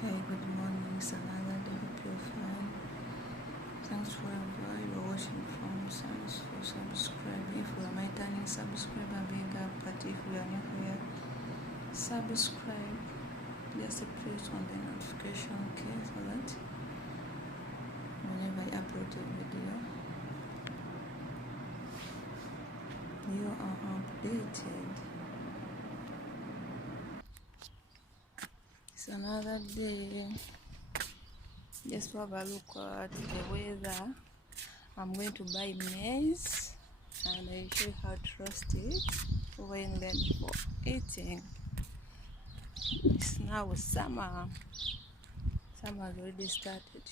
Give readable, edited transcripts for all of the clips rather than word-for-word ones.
Hey, good morning. It's another day. Hope you're fine. Thanks for you're watching from. Thanks for subscribing. If you are my turning subscriber, big up. But if you are new here, subscribe. Just press on the notification, okay, so that whenever I upload a video, you are updated. It's another day. Just have a look at the weather. I'm going to buy maize and I'll show you how to roast it when ready for eating. It's now summer. Summer has already started.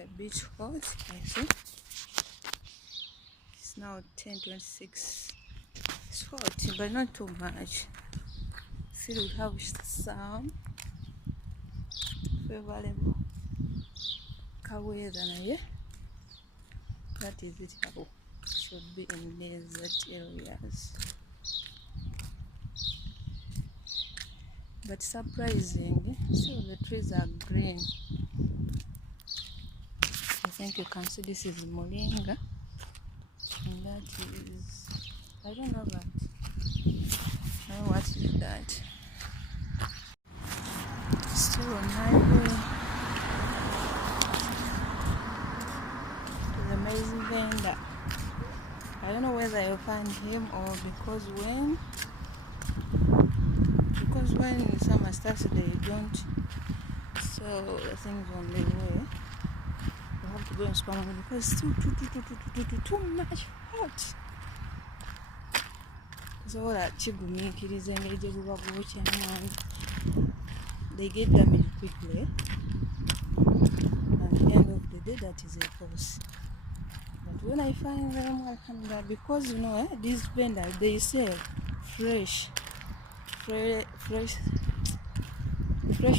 A bit hot, I see. It's now 10:26. It's hot, but not too much. Still we have some favorable weather now, yeah? That is it. Should be in desert areas. But surprising, still the trees are green. I think you can see this is moringa, and that is, I don't know that. I don't know what is that. Still on my way to the maize vendor. I don't know whether I'll find him or because when summer starts they don't sell the things on the way. You have to go in supermarket because it's too much hot. So that chigumikiriza engeri buba bwokya and they get damaged quickly. At the end of the day, that is a cost. But when I find them, I come back because these vendors they sell fresh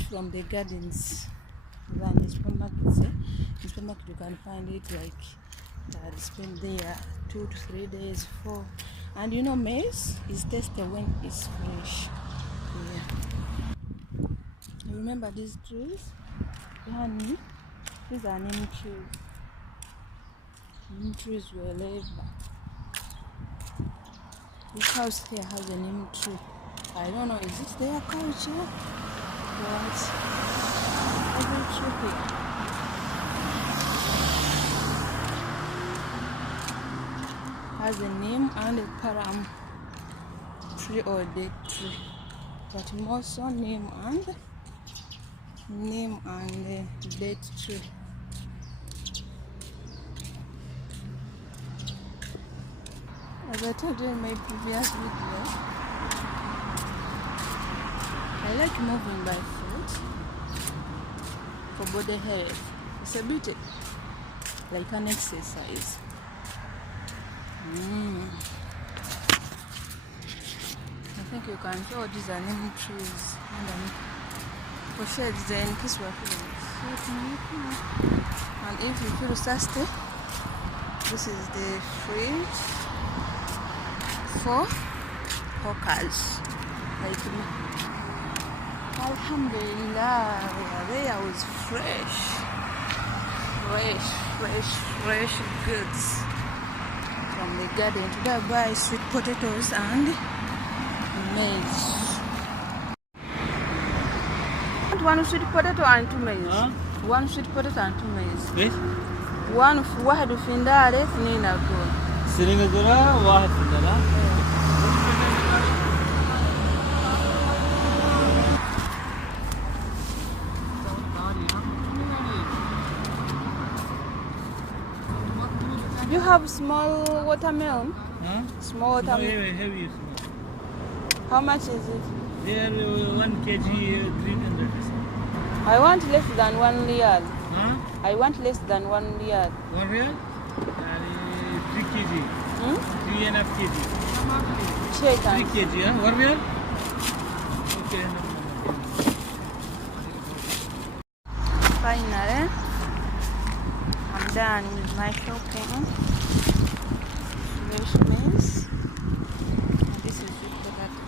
from the gardens. Than the supermarkets. In supermarket you can find it like they spend there 2 to 3 days, 4. And maize is tasted when it's fresh. Yeah. You remember these trees? These are neem trees. Neem trees wherever. This house here has a neem tree. I don't know, is it their culture? What? Every tree here has a neem and a param tree or date tree, but more so neem and date tree. As I told you in my previous video, I like moving by foot for body health. It's a bit like an exercise. I think you can see all these are neem trees for shades there in case we are feeling. And if you feel thirsty, this is the fridge for hawkers like me. Alhamdulillah, there was fresh goods from the garden. Today I buy sweet potatoes and maize. One sweet potato and 2 maize. Huh? One sweet potato and 2 maize. Yes? واحد فندالة 2 أكون. سرينة ذرة واحد فندالة. You have small watermelon? Huh? Small watermelon. Heavy. How much is it? They are 1 kg 300. I want less than 1 riyal. Huh? I want less than 1 riyal. 1 riyal? 3 kg. 3.5 kg. Check 3 kg, huh? 1 riyal? Okay. Finally, I'm done with my shopping. Fresh maize. And this is sweet potato.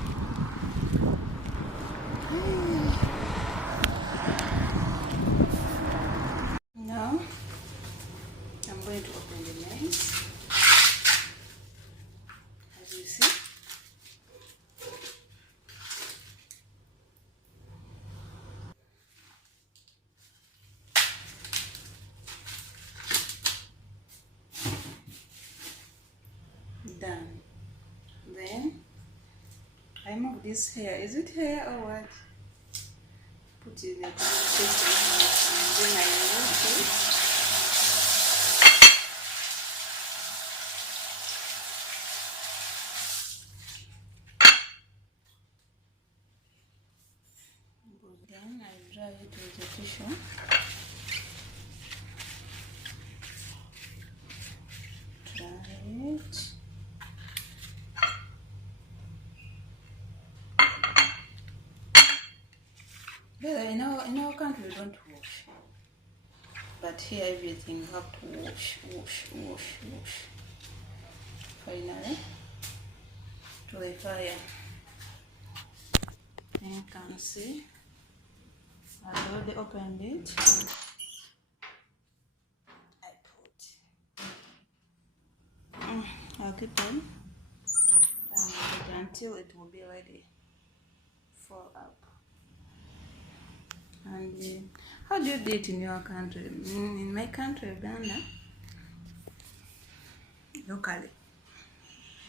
this hair. Is it hair or what? Put it in the system and then I remove it. Then I dry it with a tissue. Dry it. But in our country we don't wash. But here everything you have to wash. Finally, to the fire. And you can see I've already opened it. I put. I'll keep on until it will be ready for up. And how do you do it in your country? In my country, Uganda, locally,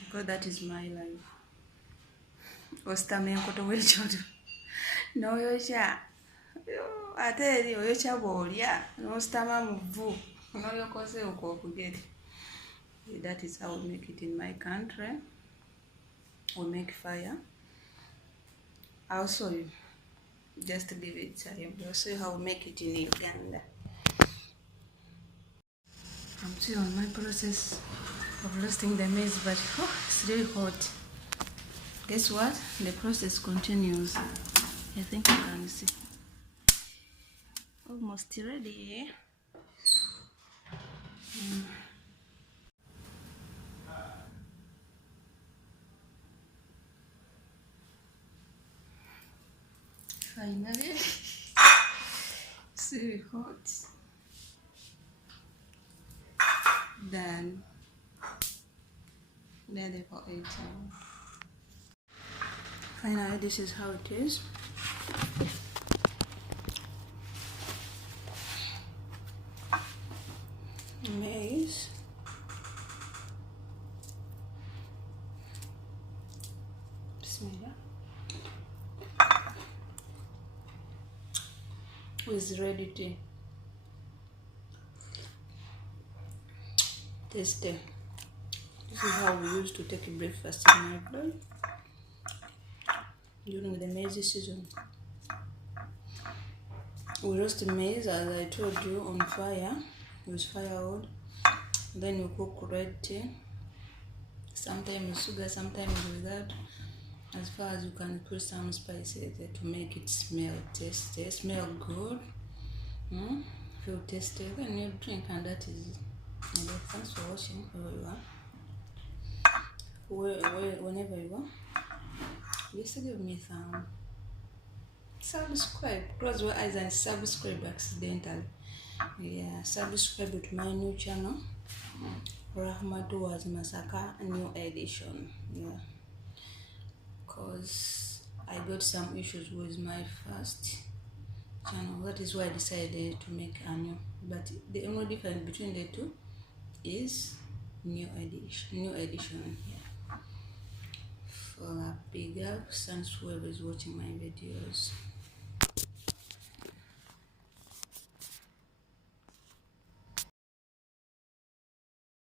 because that is my life. Ostamenkoto wechoto. No yocha. Ate eri oyocha bolya. No stama muvu. No yokose okokugeti. That is how we make it in my country. We make fire. Also, just to give it time. We'll see how we make it in Uganda. I'm still on my process of roasting the maize, but it's really hot. Guess what? The process continues. I think you can see. Almost ready. Finally, it's really hot. Then ready for eating. Finally, this is how it is. Maize. Bismillah. Is ready to taste it. This is how we used to take a breakfast in my blood during the maize season. We roast maize, as I told you, on fire with firewood. Then you cook red tea, sometimes with sugar, sometimes without. As far as you can put some spices to make it smell tasty, smell good, feel tasty. Then you drink, and that is it. And thanks for watching whenever you are. Just give me some subscribe. Close your eyes and subscribe accidentally. Yeah, subscribe to my new channel, Rahmatu was Masaka new edition. Yeah, because I got some issues with my first channel. That is why I decided to make a new. But the only difference between the two is new edition. Yeah. For a big up, thanks whoever is watching my videos.